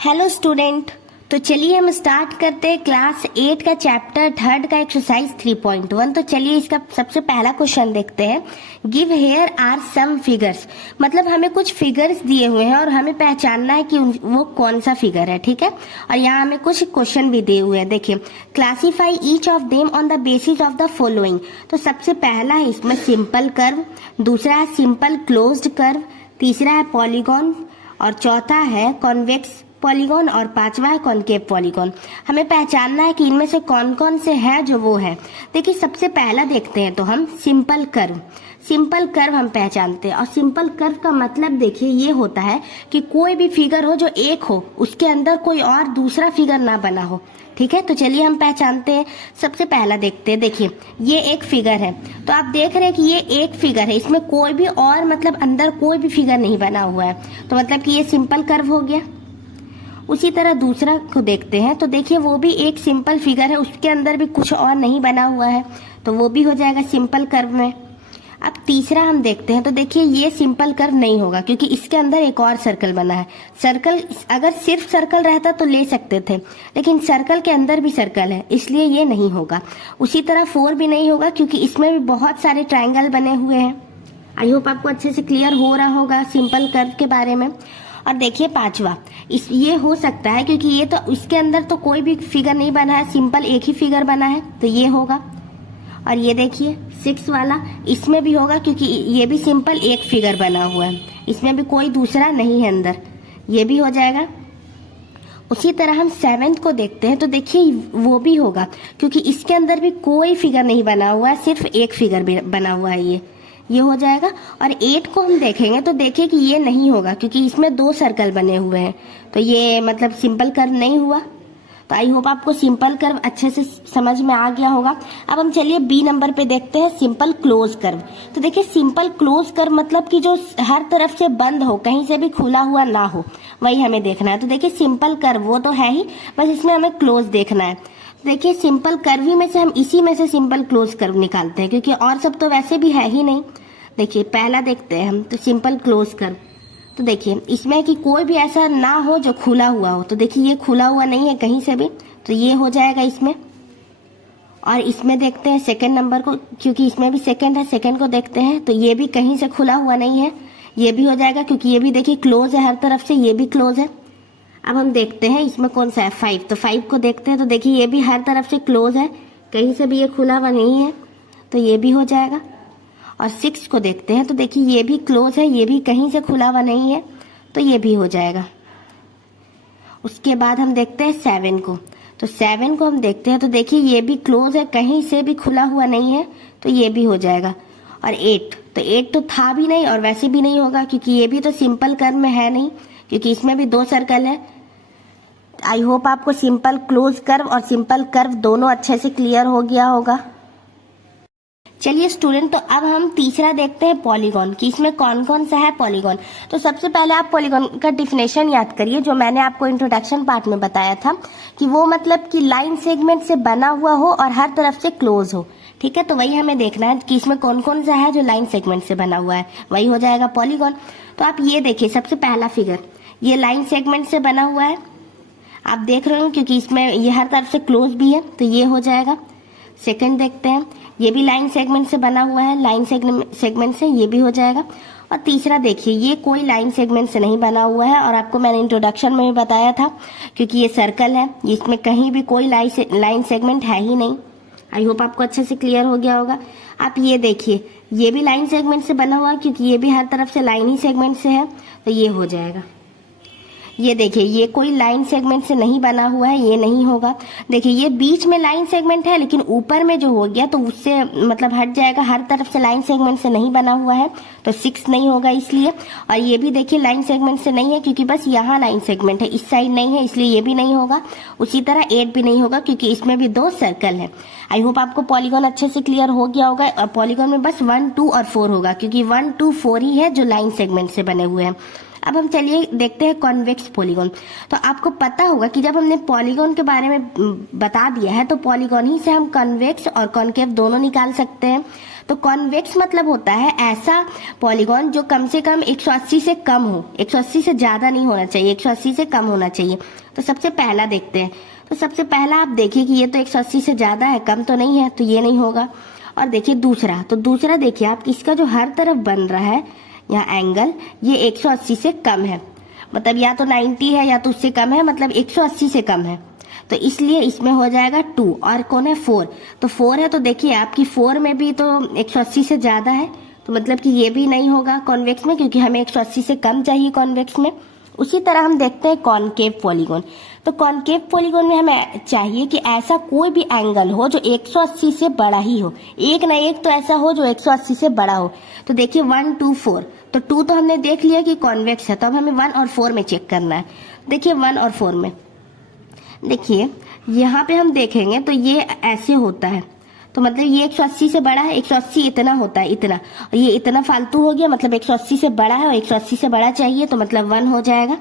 Hello student. तो चलिए हम स्टार्ट करते हैं क्लास 8 का चैप्टर 3 का एक्सरसाइज 3.1। तो चलिए इसका सबसे पहला क्वेश्चन देखते हैं। Give here are some figures, मतलब हमें कुछ फिगर्स दिए हुए हैं और हमें पहचानना है कि वो कौन सा फिगर है। ठीक है, और यहाँ हमें कुछ क्वेश्चन भी दिए हुए हैं। देखिए, classify each of them on the basis of the following. तो सबसे पहला है इसमें सिंपल कर्व, दूसरा है सिंपल क्लोज्ड कर्व, तीसरा है पॉलीगॉन और चौथा है कॉन्वेक्स पॉलीगॉन और पांचवा है कॉनकेव पॉलीगॉन। हमें पहचानना है कि इनमें से कौन कौन से हैं जो वो है। देखिए, सबसे पहला देखते हैं तो हम सिंपल कर्व। सिंपल कर्व हम पहचानते हैं और सिंपल कर्व का मतलब देखिए ये होता है कि कोई भी फिगर हो जो एक हो, उसके अंदर कोई और दूसरा फिगर ना बना हो। ठीक है, तो चलिए हम पहचानते हैं। सबसे पहला देखते हैं। देखिए, ये एक फिगर है, तो आप देख रहे हैं कि ये एक फिगर है, इसमें कोई भी और मतलब अंदर कोई भी फिगर नहीं बना हुआ है, तो मतलब कि ये सिंपल कर्व हो गया। उसी तरह दूसरा को देखते हैं। तो देखिए, वो भी एक सिंपल फिगर है, उसके अंदर भी कुछ और नहीं बना हुआ है, तो वो भी हो जाएगा सिंपल कर्व में। अब तीसरा हम देखते हैं। तो देखिए, ये सिंपल कर्व नहीं होगा क्योंकि इसके अंदर एक और सर्कल बना है। सर्कल, अगर सिर्फ सर्कल रहता तो ले सकते थे, लेकिन सर्कल के अंदर भी सर्कल है, इसलिए ये नहीं होगा। उसी तरह 4 भी नहीं होगा क्योंकि इसमें भी बहुत सारे ट्राइंगल बने हुए हैं। आई होप आपको अच्छे से क्लियर हो रहा होगा सिंपल कर्व के बारे में। और देखिए पांचवा, ये हो सकता है क्योंकि ये तो इसके अंदर तो कोई भी फिगर नहीं बना है, सिंपल एक ही फिगर बना है, तो ये होगा। और ये देखिए 6 वाला, इसमें भी होगा क्योंकि ये भी सिंपल एक फिगर बना हुआ है, इसमें भी कोई दूसरा नहीं है अंदर, ये भी हो जाएगा। उसी तरह हम 7 को देखते हैं। तो देखिए, वो भी होगा क्योंकि इसके अंदर भी कोई फिगर नहीं बना हुआ है, सिर्फ एक फिगर भी बना हुआ है, ये हो जाएगा। और 8 को हम देखेंगे तो देखिए कि ये नहीं होगा क्योंकि इसमें 2 सर्कल बने हुए हैं, तो ये मतलब सिंपल कर्व नहीं हुआ। तो आई होप आपको सिंपल कर्व अच्छे से समझ में आ गया होगा। अब हम चलिए बी नंबर पे देखते हैं, सिंपल क्लोज कर्व। तो देखिए, सिंपल क्लोज कर्व मतलब कि जो हर तरफ से बंद हो, कहीं से भी खुला हुआ ना हो, वही हमें देखना है। तो देखिए, सिंपल कर्व वो तो है ही, बस इसमें हमें क्लोज देखना है। देखिए, सिंपल कर्व ही में से हम इसी में से सिंपल क्लोज कर्व निकालते हैं क्योंकि और सब तो वैसे भी है ही नहीं। देखिए, पहला देखते हैं हम, तो सिंपल क्लोज कर्व। तो देखिए, इसमें कि कोई भी ऐसा ना हो जो खुला हुआ हो, तो देखिए ये खुला हुआ नहीं है कहीं से भी, तो ये हो जाएगा इसमें। और इसमें देखते हैं सेकंड नंबर को, क्योंकि इसमें भी सेकंड है, सेकंड को देखते हैं। तो ये भी कहीं से खुला हुआ नहीं है, ये भी हो जाएगा क्योंकि ये भी देखिए क्लोज है हर तरफ से, ये भी क्लोज है। अब हम देखते हैं इसमें कौन सा है, 5। तो 5 को देखते हैं। तो देखिए, ये भी हर तरफ से क्लोज है, कहीं से भी ये खुला हुआ नहीं है, तो ये भी हो जाएगा। और 6 को देखते हैं। तो देखिए, ये भी क्लोज है, ये भी कहीं से खुला हुआ नहीं है, तो ये भी हो जाएगा। उसके बाद हम देखते हैं 7 को। तो 7 को हम देखते हैं। तो देखिए, ये भी क्लोज है, कहीं से भी खुला हुआ नहीं है, तो ये भी हो जाएगा। और 8, तो 8 तो था भी नहीं और वैसे भी नहीं होगा क्योंकि ये भी तो सिंपल कर्व में है नहीं, क्योंकि इसमें भी 2 सर्कल है। आई होप आपको सिंपल क्लोज कर्व और सिंपल कर्व दोनों अच्छे से क्लियर हो गया होगा। चलिए स्टूडेंट, तो अब हम तीसरा देखते हैं पॉलीगॉन, कि इसमें कौन कौन सा है पॉलीगॉन। तो सबसे पहले आप पॉलीगॉन का डिफिनेशन याद करिए, जो मैंने आपको इंट्रोडक्शन पार्ट में बताया था कि वो मतलब कि लाइन सेगमेंट से बना हुआ हो और हर तरफ से क्लोज हो। ठीक है, तो वही हमें देखना है कि इसमें कौन कौन सा है जो लाइन सेगमेंट से बना हुआ है, वही हो जाएगा पॉलीगॉन। तो आप ये देखिए, सबसे पहला फिगर ये लाइन सेगमेंट से बना हुआ है, आप देख रहे हो, क्योंकि इसमें ये हर तरफ से क्लोज भी है, तो ये हो जाएगा। सेकंड देखते हैं, ये भी लाइन सेगमेंट से बना हुआ है, लाइन सेगमेंट से, ये भी हो जाएगा। और तीसरा देखिए, ये कोई लाइन सेगमेंट से नहीं बना हुआ है और आपको मैंने इंट्रोडक्शन में भी बताया था क्योंकि ये सर्कल है, इसमें कहीं भी कोई लाइन सेगमेंट है ही नहीं। आई होप आपको अच्छे से क्लियर हो गया होगा। आप ये देखिए, ये भी लाइन सेगमेंट से बना हुआ है क्योंकि ये भी हर तरफ से लाइन ही सेगमेंट से है, तो ये हो जाएगा। ये देखिए, ये कोई लाइन सेगमेंट से नहीं बना हुआ है, ये नहीं होगा। देखिए, ये बीच में लाइन सेगमेंट है लेकिन ऊपर में जो हो गया तो उससे मतलब हट जाएगा, हर तरफ से लाइन सेगमेंट से नहीं बना हुआ है, तो 6 नहीं होगा इसलिए। और ये भी देखिए लाइन सेगमेंट से नहीं है क्योंकि बस यहाँ लाइन सेगमेंट है, इस साइड नहीं है, इसलिए ये भी नहीं होगा। उसी तरह 8 भी नहीं होगा क्योंकि इसमें भी 2 सर्कल है। आई होप आपको पॉलीगॉन अच्छे से क्लियर हो गया होगा। और पॉलीगॉन में बस 1, 2 और 4 होगा क्योंकि 1, 2, 4 ही है जो लाइन सेगमेंट से बने हुए हैं। अब हम चलिए देखते हैं कॉन्वेक्स पॉलीगॉन। तो आपको पता होगा कि जब हमने पॉलीगॉन के बारे में बता दिया है तो पॉलीगॉन ही से हम कॉन्वेक्स और कॉन्केव दोनों निकाल सकते हैं। तो कॉन्वेक्स मतलब होता है ऐसा पॉलीगॉन जो कम से कम 180 से कम हो, 180 से ज्यादा नहीं होना चाहिए, 180 से कम होना चाहिए। तो सबसे पहला देखते हैं। तो सबसे पहला आप देखिए कि ये तो 180 से ज्यादा है, कम तो नहीं है, तो ये नहीं होगा। और देखिए दूसरा, तो दूसरा देखिए आप, इसका जो हर तरफ बन रहा है यहाँ एंगल, ये 180 से कम है, मतलब या तो 90 है या तो उससे कम है, मतलब 180 से कम है। तो इसलिए इसमें हो जाएगा 2। और कौन है 4, तो 4 है। तो देखिए आपकी 4 में भी तो 180 से ज्यादा है, तो मतलब कि ये भी नहीं होगा कॉन्वेक्स में, क्योंकि हमें 180 से कम चाहिए कॉन्वेक्स में। उसी तरह हम देखते हैं कॉनकेव पॉलीगॉन। तो कॉनकेव पॉलीगॉन में हमें चाहिए कि ऐसा कोई भी एंगल हो जो 180 से बड़ा ही हो, एक ना एक तो ऐसा हो जो 180 से बड़ा हो। तो देखिए 1 2 4, तो 2 तो हमने देख लिया कि कॉन्वेक्स है, तो अब हमें 1 और 4 में चेक करना है। देखिए 1 और 4 में देखिए यहाँ पे हम देखेंगे तो ये ऐसे होता है, तो मतलब ये 180 से बड़ा है, 180 इतना होता है, इतना, और ये इतना फालतू हो गया, मतलब 180 से बड़ा है और 180 से बड़ा चाहिए, तो मतलब 1 हो जाएगा।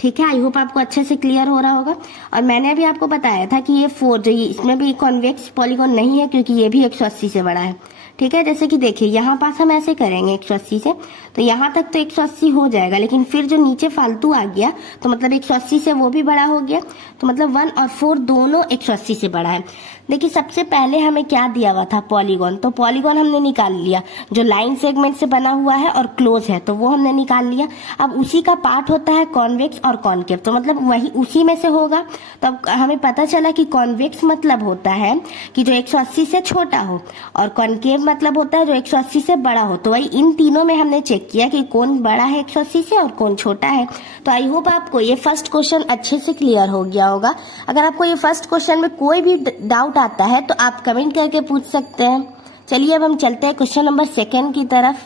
ठीक है, आई होप आपको अच्छे से क्लियर हो रहा होगा। और मैंने अभी आपको बताया था कि ये 4 जो, ये इसमें भी कॉन्वेक्स पॉलीगॉन नहीं है क्योंकि ये भी 180 से बड़ा है। ठीक है, जैसे कि देखिए यहाँ पास हम ऐसे करेंगे 180 से, तो यहाँ तक तो 180 हो जाएगा, लेकिन फिर जो नीचे फालतू आ गया तो मतलब 180 से वो भी बड़ा हो गया, तो मतलब 1 और 4 दोनों 180 से बड़ा है। देखिए सबसे पहले हमें क्या दिया हुआ था, पॉलीगॉन। तो पॉलीगॉन हमने निकाल लिया, जो लाइन सेगमेंट से बना हुआ है और क्लोज है, तो वो हमने निकाल लिया। अब उसी का पार्ट होता है कॉन्वेक्स और कॉनकेव, तो मतलब वही उसी में से होगा। तो अब हमें पता चला कि कॉन्वेक्स मतलब होता है कि जो 180 से छोटा हो, और कॉनकेव मतलब होता है जो 180 से बड़ा हो। तो वही इन तीनों में हमने चेक किया कि कौन बड़ा है 180 से और कौन छोटा है। तो आई होप आपको ये फर्स्ट क्वेश्चन अच्छे से क्लियर हो गया होगा। अगर आपको ये फर्स्ट क्वेश्चन में कोई भी डाउट आता है तो आप कमेंट करके पूछ सकते हैं। चलिए अब हम चलते हैं क्वेश्चन नंबर 2 की तरफ।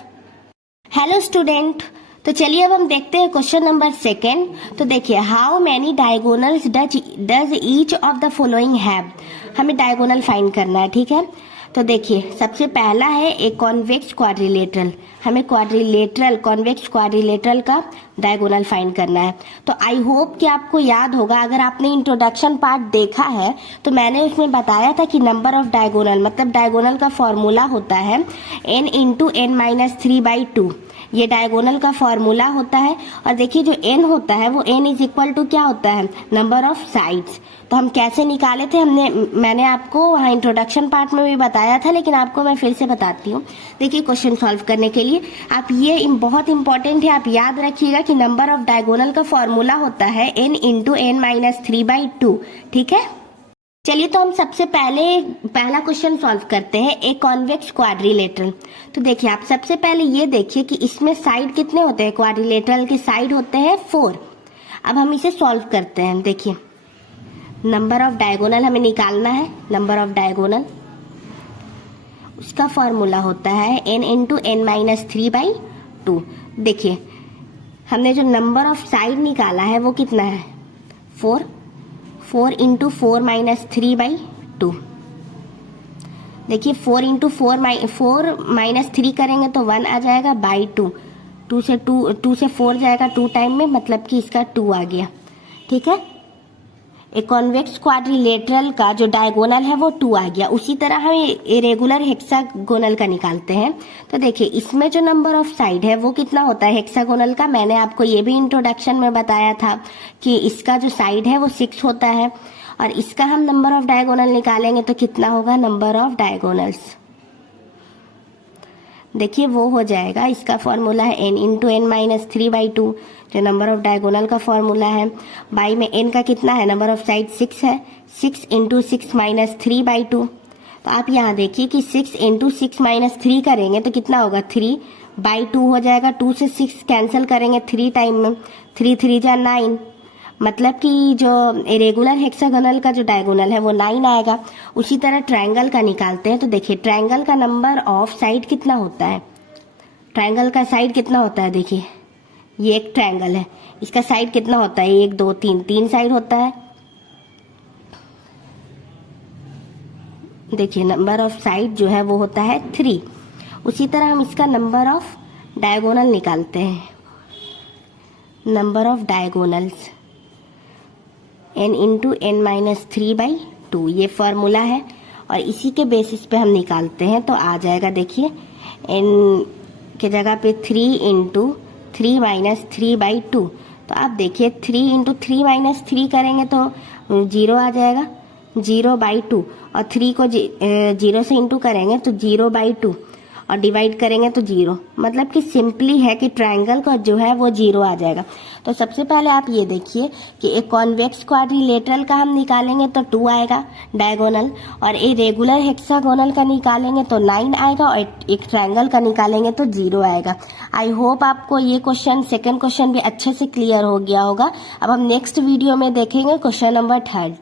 हेलो स्टूडेंट, तो चलिए अब हम देखते हैं क्वेश्चन नंबर 2। तो देखिए, how many diagonals does each of the following have. हमें डायगोनल फाइंड करना है। ठीक है, तो देखिए सबसे पहला है एक कॉन्वेक्स क्वाड्रिलेटरल। हमें क्वाड्रिलेटरल, कॉन्वेक्स क्वाड्रिलेटरल का डायगोनल फाइंड करना है। तो आई होप कि आपको याद होगा, अगर आपने इंट्रोडक्शन पार्ट देखा है तो मैंने उसमें बताया था कि नंबर ऑफ डायगोनल, मतलब डायगोनल का फॉर्मूला होता है n इंटू n माइनस 3/2। ये डायगोनल का फॉर्मूला होता है। और देखिए जो n होता है वो n इज इक्वल टू क्या होता है, नंबर ऑफ साइड्स। तो हम कैसे निकाले थे, मैंने आपको वहाँ इंट्रोडक्शन पार्ट में भी बताया था, लेकिन आपको मैं फिर से बताती हूँ। देखिए क्वेश्चन सॉल्व करने के लिए आप ये बहुत इंपॉर्टेंट है, आप याद रखिएगा कि नंबर ऑफ डायगोनल का फॉर्मूला होता है n इंटू n माइनस 3/2। ठीक है, चलिए तो हम सबसे पहला क्वेश्चन सॉल्व करते हैं, एक कॉन्वेक्स क्वाड्रिलेटरल। तो देखिए आप सबसे पहले ये देखिए कि इसमें साइड कितने होते हैं, क्वाड्रिलेटरल के साइड होते हैं 4। अब हम इसे सॉल्व करते हैं। देखिए नंबर ऑफ डायगोनल हमें निकालना है। नंबर ऑफ डायगोनल, उसका फॉर्मूला होता है n इंटू n माइनस 3/2। देखिए हमने जो नंबर ऑफ साइड निकाला है वो कितना है, 4। 4 इंटू 4 माइनस 3/2। देखिए 4 इंटू 4 माइनस 3 करेंगे तो 1 आ जाएगा बाई 2। 2 से 4 जाएगा 2 टाइम में, मतलब कि इसका 2 आ गया। ठीक है, एक कॉन्वेक्स क्वाड्रिलेटरल का जो डायगोनल है वो 2 आ गया। उसी तरह हम इरेगुलर हेक्सागोनल का निकालते हैं। तो देखिए इसमें जो नंबर ऑफ साइड है वो कितना होता है हेक्सागोनल का, मैंने आपको ये भी इंट्रोडक्शन में बताया था कि इसका जो साइड है वो 6 होता है। और इसका हम नंबर ऑफ डायगोनल निकालेंगे तो कितना होगा, नंबर ऑफ डायगोनल्स। देखिए वो हो जाएगा, इसका फॉर्मूला है n इंटू n माइनस 3/2, जो नंबर ऑफ डायगोनल का फॉर्मूला है। बाई में n का कितना है, नंबर ऑफ साइड 6 है, 6 इंटू 6 माइनस 3/2। तो आप यहाँ देखिए कि 6 इंटू 6 माइनस 3 करेंगे तो कितना होगा, 3/2 हो जाएगा। 2 से 6 कैंसिल करेंगे 3 टाइम में, 3 3 जा 9, मतलब कि जो इरेगुलर हेक्सागोनल का जो डायगोनल है वो 9 आएगा। उसी तरह ट्रायंगल का निकालते हैं। तो देखिए ट्रायंगल का नंबर ऑफ साइड कितना होता है, ट्रायंगल का साइड कितना होता है, देखिए ये एक ट्रायंगल है, इसका साइड कितना होता है, 1 2 3, 3 साइड होता है। देखिए नंबर ऑफ साइड जो है वो होता है 3। उसी तरह हम इसका नंबर ऑफ डायगोनल निकालते हैं। Number of diagonals n into n minus 3/2, ये फॉर्मूला है और इसी के बेसिस पे हम निकालते हैं। तो आ जाएगा, देखिए n के जगह पे 3 इंटू 3 माइनस 3/2। तो आप देखिए 3 इंटू 3 माइनस 3 करेंगे तो 0 आ जाएगा, 0/2, और 3 को 0 से इंटू करेंगे तो 0/2 और डिवाइड करेंगे तो 0। मतलब कि सिंपली है कि ट्रायंगल का जो है वो 0 आ जाएगा। तो सबसे पहले आप ये देखिए कि एक कॉन्वेक्स क्वाड्रिलेटरल का हम निकालेंगे तो 2 आएगा डायगोनल, और एक रेगुलर हेक्सागोनल का निकालेंगे तो 9 आएगा, और एक ट्रायंगल का निकालेंगे तो 0 आएगा। आई होप आपको ये क्वेश्चन, सेकंड क्वेश्चन भी अच्छे से क्लियर हो गया होगा। अब हम नेक्स्ट वीडियो में देखेंगे क्वेश्चन नंबर 3।